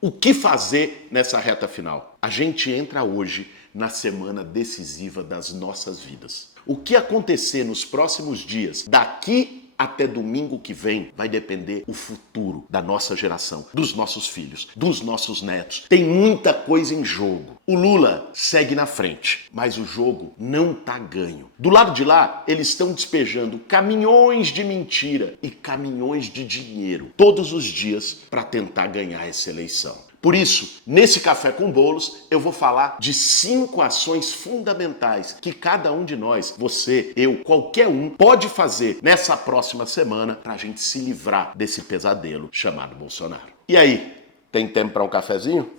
O que fazer nessa reta final? A gente entra hoje na semana decisiva das nossas vidas. O que acontecer nos próximos dias, daqui até domingo que vem, vai depender o futuro da nossa geração, dos nossos filhos, dos nossos netos. Tem muita coisa em jogo. O Lula segue na frente, mas o jogo não tá ganho. Do lado de lá, eles estão despejando caminhões de mentira e caminhões de dinheiro todos os dias para tentar ganhar essa eleição. Por isso, nesse Café com Bolos, eu vou falar de 5 ações fundamentais que cada um de nós, você, eu, qualquer um, pode fazer nessa próxima semana para a gente se livrar desse pesadelo chamado Bolsonaro. E aí, tem tempo para um cafezinho?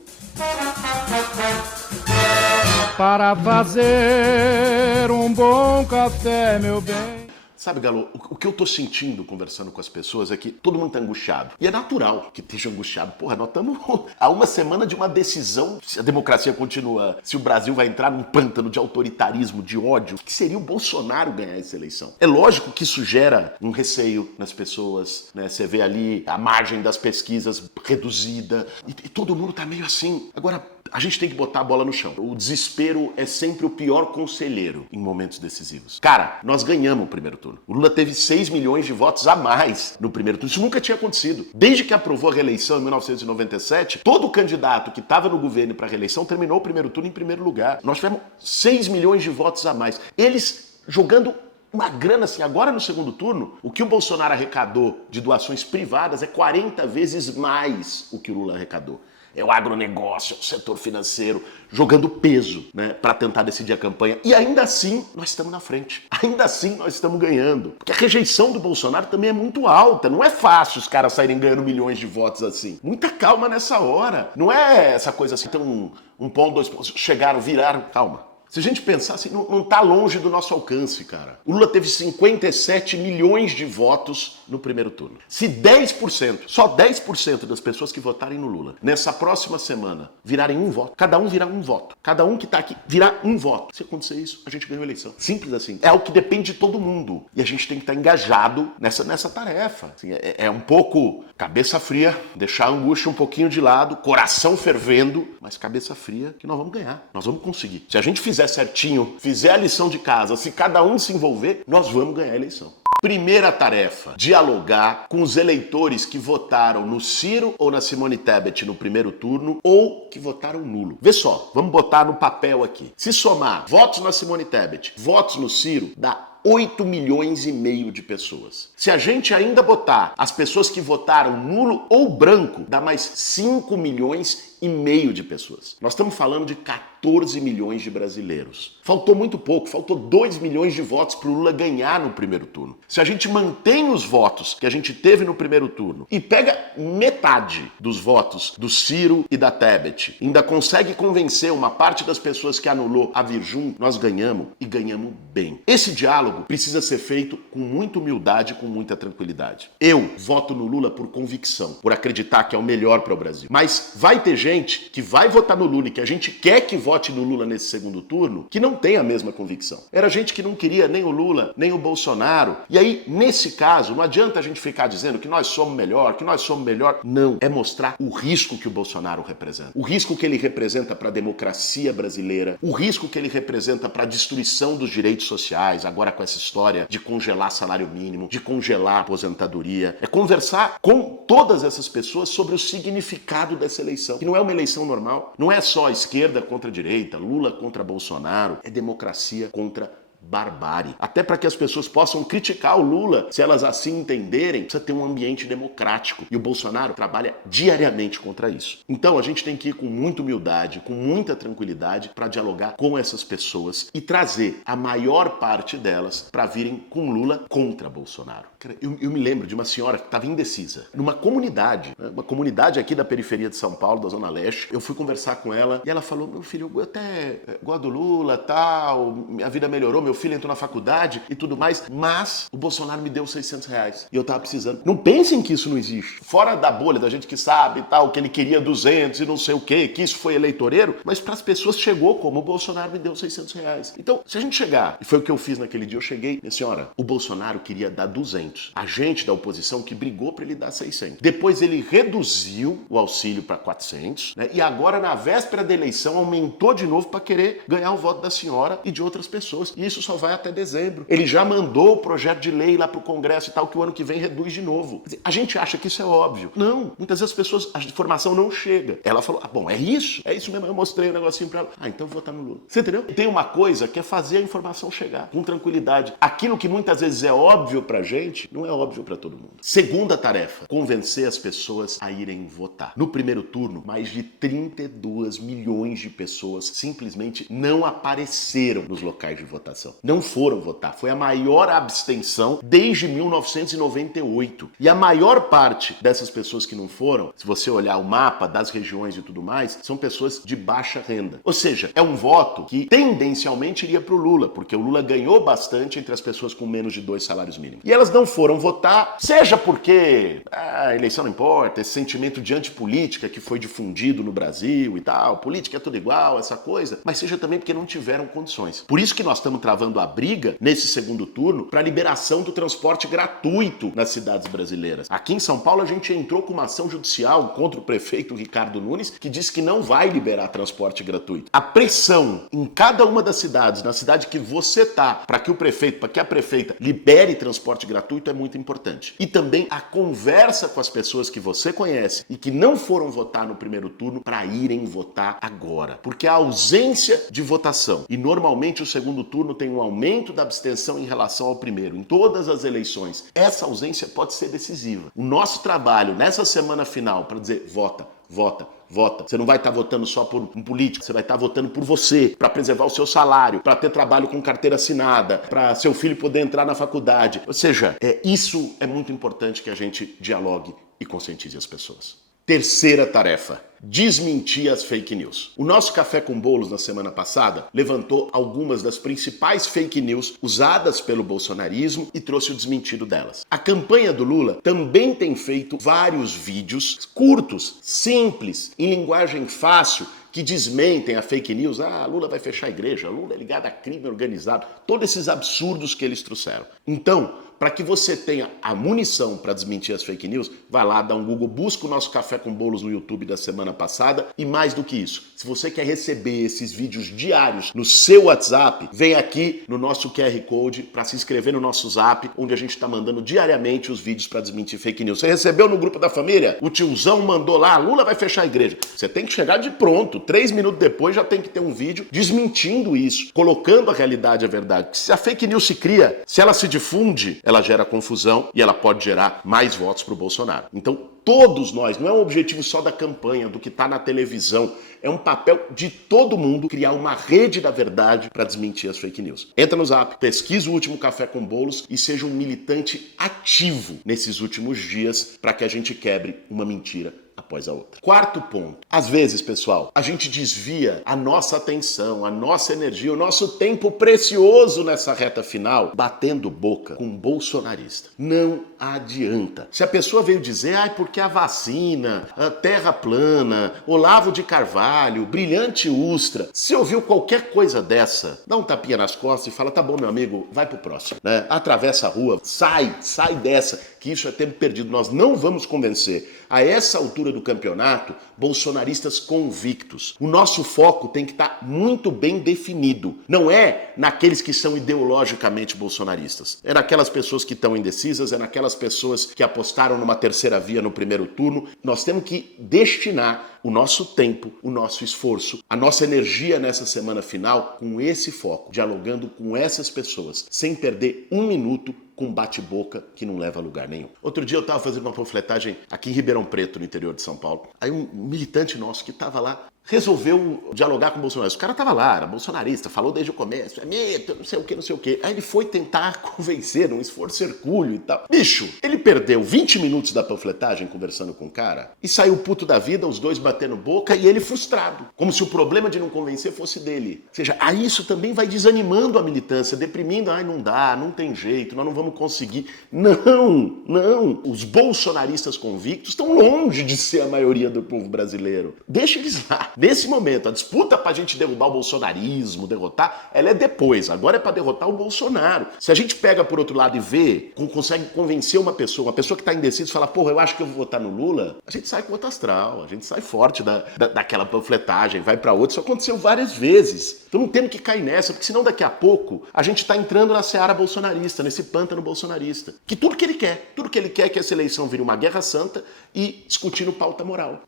Para fazer um bom café, meu bem. Sabe, Galo, o que eu tô sentindo conversando com as pessoas é que todo mundo tá angustiado. E é natural que esteja angustiado. Porra, nós estamos a uma semana de uma decisão. Se a democracia continua, se o Brasil vai entrar num pântano de autoritarismo, de ódio, o que seria o Bolsonaro ganhar essa eleição? É lógico que isso gera um receio nas pessoas, né? Você vê ali a margem das pesquisas reduzida e todo mundo tá meio assim. Agora, a gente tem que botar a bola no chão. O desespero é sempre o pior conselheiro em momentos decisivos. Cara, nós ganhamos o primeiro turno. O Lula teve 6 milhões de votos a mais no primeiro turno. Isso nunca tinha acontecido. Desde que aprovou a reeleição em 1997, todo candidato que estava no governo para a reeleição terminou o primeiro turno em primeiro lugar. Nós tivemos 6 milhões de votos a mais. Eles jogando uma grana assim. Agora no segundo turno, o que o Bolsonaro arrecadou de doações privadas é 40 vezes mais o que o Lula arrecadou. É o agronegócio, é o setor financeiro, jogando peso, né, para tentar decidir a campanha. E ainda assim, nós estamos na frente. Ainda assim, nós estamos ganhando. Porque a rejeição do Bolsonaro também é muito alta. Não é fácil os caras saírem ganhando milhões de votos assim. Muita calma nessa hora. Não é essa coisa assim, então um ponto, 2 pontos, chegaram, viraram. Calma. Se a gente pensar assim, não tá longe do nosso alcance, cara. O Lula teve 57 milhões de votos no primeiro turno. Se 10%, só 10% das pessoas que votarem no Lula, nessa próxima semana, virarem um voto, cada um virar um voto, cada um que tá aqui virar um voto. Se acontecer isso, a gente ganhou a eleição. Simples assim. É algo que depende de todo mundo. E a gente tem que estar engajado nessa tarefa. Assim, é um pouco cabeça fria, deixar a angústia um pouquinho de lado, coração fervendo, mas cabeça fria que nós vamos ganhar. Nós vamos conseguir. Se a gente fizer certinho, fizer a lição de casa, se cada um se envolver, nós vamos ganhar a eleição. Primeira tarefa, dialogar com os eleitores que votaram no Ciro ou na Simone Tebet no primeiro turno ou que votaram nulo. Vê só, vamos botar no papel aqui. Se somar votos na Simone Tebet, votos no Ciro, dá 8 milhões e meio de pessoas. Se a gente ainda botar as pessoas que votaram nulo ou branco, dá mais 5 milhões e meio de pessoas. Nós estamos falando de 14 milhões de brasileiros. Faltou muito pouco, faltou 2 milhões de votos para o Lula ganhar no primeiro turno. Se a gente mantém os votos que a gente teve no primeiro turno e pega metade dos votos do Ciro e da Tebet, ainda consegue convencer uma parte das pessoas que anulou a vir junto, nós ganhamos e ganhamos bem. Esse diálogo precisa ser feito com muita humildade, com muita tranquilidade. Eu voto no Lula por convicção, por acreditar que é o melhor para o Brasil. Mas vai ter gente que vai votar no Lula e que a gente quer que vote no Lula nesse segundo turno, que não tem a mesma convicção. Era gente que não queria nem o Lula, nem o Bolsonaro. E aí, nesse caso, não adianta a gente ficar dizendo que nós somos melhor, que nós somos melhor. Não, é mostrar o risco que o Bolsonaro representa. O risco que ele representa para a democracia brasileira, o risco que ele representa para a destruição dos direitos sociais, agora com essa história de congelar salário mínimo, de congelar aposentadoria. É conversar com todas essas pessoas sobre o significado dessa eleição, que não é uma eleição normal, não é só esquerda contra direita, Lula contra Bolsonaro, é democracia contra barbárie. Até para que as pessoas possam criticar o Lula, se elas assim entenderem, precisa ter um ambiente democrático. E o Bolsonaro trabalha diariamente contra isso. Então a gente tem que ir com muita humildade, com muita tranquilidade para dialogar com essas pessoas e trazer a maior parte delas para virem com Lula contra Bolsonaro. Eu me lembro de uma senhora que estava indecisa, numa comunidade, né, uma comunidade aqui da periferia de São Paulo, da Zona Leste. Eu fui conversar com ela e ela falou: meu filho, eu até gosto do Lula, tal, minha vida melhorou, meu filho entrou na faculdade e tudo mais, mas o Bolsonaro me deu R$600 e eu tava precisando. Não pensem que isso não existe. Fora da bolha, da gente que sabe e tal, que ele queria 200 e não sei o quê, que isso foi eleitoreiro, mas para as pessoas chegou como o Bolsonaro me deu R$600. Então, se a gente chegar, e foi o que eu fiz naquele dia, eu cheguei, minha senhora, o Bolsonaro queria dar 200. A gente da oposição que brigou para ele dar 600. Depois ele reduziu o auxílio para 400, né? E agora na véspera da eleição aumentou de novo para querer ganhar o voto da senhora e de outras pessoas. E isso só vai até dezembro. Ele já mandou o projeto de lei lá para o Congresso e tal, que o ano que vem reduz de novo. Quer dizer, a gente acha que isso é óbvio. Não, muitas vezes as pessoas, a informação não chega. Ela falou, bom, é isso mesmo. Eu mostrei um negocinho para ela. Então eu vou votar no Lula. Você entendeu? Tem uma coisa que é fazer a informação chegar com tranquilidade. Aquilo que muitas vezes é óbvio pra gente, não é óbvio pra todo mundo. Segunda tarefa, convencer as pessoas a irem votar. No primeiro turno, mais de 32 milhões de pessoas simplesmente não apareceram nos locais de votação. Não foram votar. Foi a maior abstenção desde 1998. E a maior parte dessas pessoas que não foram, se você olhar o mapa das regiões e tudo mais, são pessoas de baixa renda. Ou seja, é um voto que tendencialmente iria pro Lula, porque o Lula ganhou bastante entre as pessoas com menos de 2 salários mínimos. E elas não foram votar, seja porque a eleição não importa, esse sentimento de antipolítica que foi difundido no Brasil e tal, política é tudo igual, essa coisa, mas seja também porque não tiveram condições. Por isso que nós estamos travando a briga nesse segundo turno para a liberação do transporte gratuito nas cidades brasileiras. Aqui em São Paulo a gente entrou com uma ação judicial contra o prefeito Ricardo Nunes, que diz que não vai liberar transporte gratuito. A pressão em cada uma das cidades, na cidade que você tá, para que o prefeito, para que a prefeita libere transporte gratuito é muito importante. E também a conversa com as pessoas que você conhece e que não foram votar no primeiro turno para irem votar agora. Porque a ausência de votação, e normalmente o segundo turno tem um aumento da abstenção em relação ao primeiro, em todas as eleições, essa ausência pode ser decisiva. O nosso trabalho nessa semana final para dizer vota, vota, vota. Você não vai estar votando só por um político, você vai estar votando por você, para preservar o seu salário, para ter trabalho com carteira assinada, para seu filho poder entrar na faculdade. Ou seja, isso é muito importante que a gente dialogue e conscientize as pessoas. Terceira tarefa, desmentir as fake news. O nosso Café com Bolos na semana passada levantou algumas das principais fake news usadas pelo bolsonarismo e trouxe o desmentido delas. A campanha do Lula também tem feito vários vídeos curtos, simples, em linguagem fácil, que desmentem a fake news. Lula vai fechar a igreja, Lula é ligado a crime organizado, todos esses absurdos que eles trouxeram. Então, para que você tenha a munição para desmentir as fake news, vai lá, dá um Google, busca o nosso Café com Bolos no YouTube da semana passada e mais do que isso, se você quer receber esses vídeos diários no seu WhatsApp, vem aqui no nosso QR Code para se inscrever no nosso Zap, onde a gente está mandando diariamente os vídeos para desmentir fake news. Você recebeu no grupo da família? O tiozão mandou lá, Lula vai fechar a igreja. Você tem que chegar de pronto, 3 minutos depois já tem que ter um vídeo desmentindo isso, colocando a realidade, a verdade. Porque se a fake news se cria, se ela se difunde, ela gera confusão e ela pode gerar mais votos para o Bolsonaro. Então, todos nós, não é um objetivo só da campanha, do que está na televisão, é um papel de todo mundo criar uma rede da verdade para desmentir as fake news. Entra no Zap, pesquisa o último Café com Bolos e seja um militante ativo nesses últimos dias para que a gente quebre uma mentira após a outra. Quarto ponto. Às vezes, pessoal, a gente desvia a nossa atenção, a nossa energia, o nosso tempo precioso nessa reta final, batendo boca com um bolsonarista. Não adianta. Se a pessoa veio dizer, porque a vacina, a terra plana, Olavo de Carvalho, brilhante Ustra, se ouviu qualquer coisa dessa, dá um tapinha nas costas e fala, tá bom, meu amigo, vai pro próximo, né? Atravessa a rua, sai dessa, que isso é tempo perdido. Nós não vamos convencer a essa altura do campeonato bolsonaristas convictos. O nosso foco tem que estar muito bem definido. Não é naqueles que são ideologicamente bolsonaristas. É naquelas pessoas que estão indecisas, é naquelas pessoas que apostaram numa terceira via no primeiro turno. Nós temos que destinar o nosso tempo, o nosso esforço, a nossa energia nessa semana final com esse foco, dialogando com essas pessoas, sem perder um minuto com bate-boca que não leva a lugar nenhum. Outro dia eu estava fazendo uma panfletagem aqui em Ribeirão Preto, no interior de São Paulo. Aí um militante nosso que estava lá resolveu dialogar com o Bolsonaro. O cara estava lá, era bolsonarista, falou desde o começo, é mito, não sei o que, não sei o que. Aí ele foi tentar convencer, num esforço hercúleo e tal. Bicho, ele perdeu 20 minutos da panfletagem conversando com o cara e saiu puto da vida, os dois batendo boca e ele frustrado. Como se o problema de não convencer fosse dele. Ou seja, aí isso também vai desanimando a militância, deprimindo, ai, não dá, não tem jeito, nós não vamos conseguir. Não, não. Os bolsonaristas convictos estão longe de ser a maioria do povo brasileiro. Deixa eles lá. Nesse momento, a disputa pra gente derrubar o bolsonarismo, derrotar, ela é depois. Agora é pra derrotar o Bolsonaro. Se a gente pega por outro lado e vê, consegue convencer uma pessoa que tá indecisa e fala, porra, eu acho que eu vou votar no Lula, a gente sai com outro astral, a gente sai forte daquela panfletagem, vai pra outra. Isso aconteceu várias vezes. Então não temos que cair nessa, porque senão daqui a pouco a gente tá entrando na seara bolsonarista, nesse pântano bolsonarista. Que tudo que ele quer é que essa eleição vire uma guerra santa e discutindo pauta moral.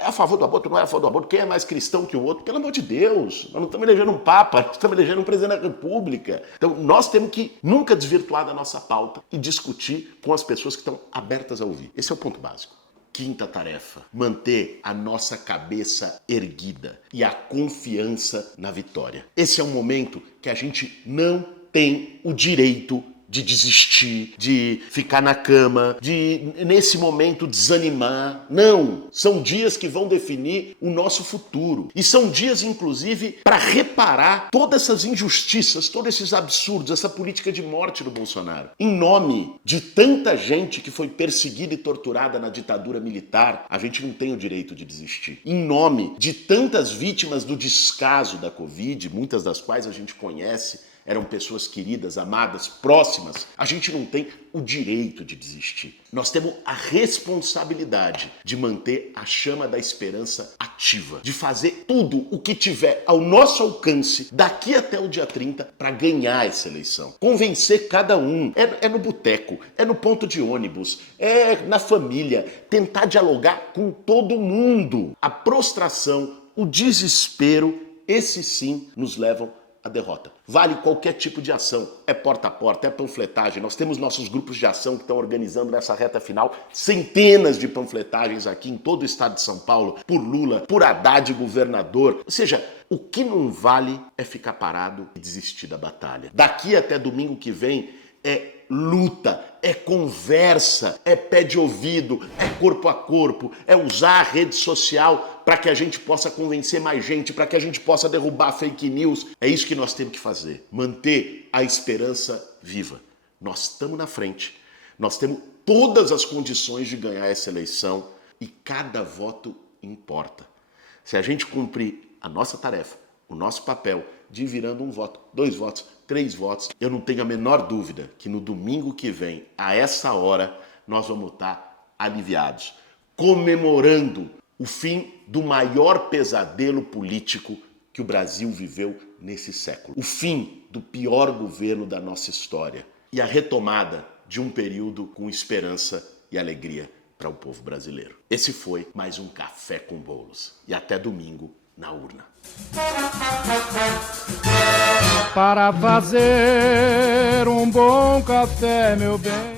É a favor do aborto, não é a favor do aborto, quem é mais cristão que o outro? Pelo amor de Deus, nós não estamos elegendo um papa, nós estamos elegendo um presidente da república. Então nós temos que nunca desvirtuar da nossa pauta e discutir com as pessoas que estão abertas a ouvir. Esse é o ponto básico. Quinta tarefa, manter a nossa cabeça erguida e a confiança na vitória. Esse é um momento que a gente não tem o direito de desistir, de ficar na cama, de, nesse momento, desanimar. Não! São dias que vão definir o nosso futuro. E são dias, inclusive, para reparar todas essas injustiças, todos esses absurdos, essa política de morte do Bolsonaro. Em nome de tanta gente que foi perseguida e torturada na ditadura militar, a gente não tem o direito de desistir. Em nome de tantas vítimas do descaso da Covid, muitas das quais a gente conhece, eram pessoas queridas, amadas, próximas, a gente não tem o direito de desistir. Nós temos a responsabilidade de manter a chama da esperança ativa, de fazer tudo o que tiver ao nosso alcance daqui até o dia 30 para ganhar essa eleição. Convencer cada um. É no boteco, é no ponto de ônibus, é na família. Tentar dialogar com todo mundo. A prostração, o desespero, esses sim nos levam a derrota. Vale qualquer tipo de ação. É porta a porta, é panfletagem. Nós temos nossos grupos de ação que estão organizando nessa reta final centenas de panfletagens aqui em todo o estado de São Paulo, por Lula, por Haddad, governador. Ou seja, o que não vale é ficar parado e desistir da batalha. Daqui até domingo que vem é luta, é conversa, é pé de ouvido, é corpo a corpo, é usar a rede social para que a gente possa convencer mais gente, para que a gente possa derrubar fake news. É isso que nós temos que fazer, manter a esperança viva. Nós estamos na frente, nós temos todas as condições de ganhar essa eleição e cada voto importa. Se a gente cumprir a nossa tarefa, o nosso papel de ir virando um voto, 2 votos, 3 votos, eu não tenho a menor dúvida que no domingo que vem, a essa hora, nós vamos estar aliviados, comemorando o fim do maior pesadelo político que o Brasil viveu nesse século. O fim do pior governo da nossa história e a retomada de um período com esperança e alegria para o povo brasileiro. Esse foi mais um Café com Bolos. E até domingo na urna. Para fazer um bom café, meu bem.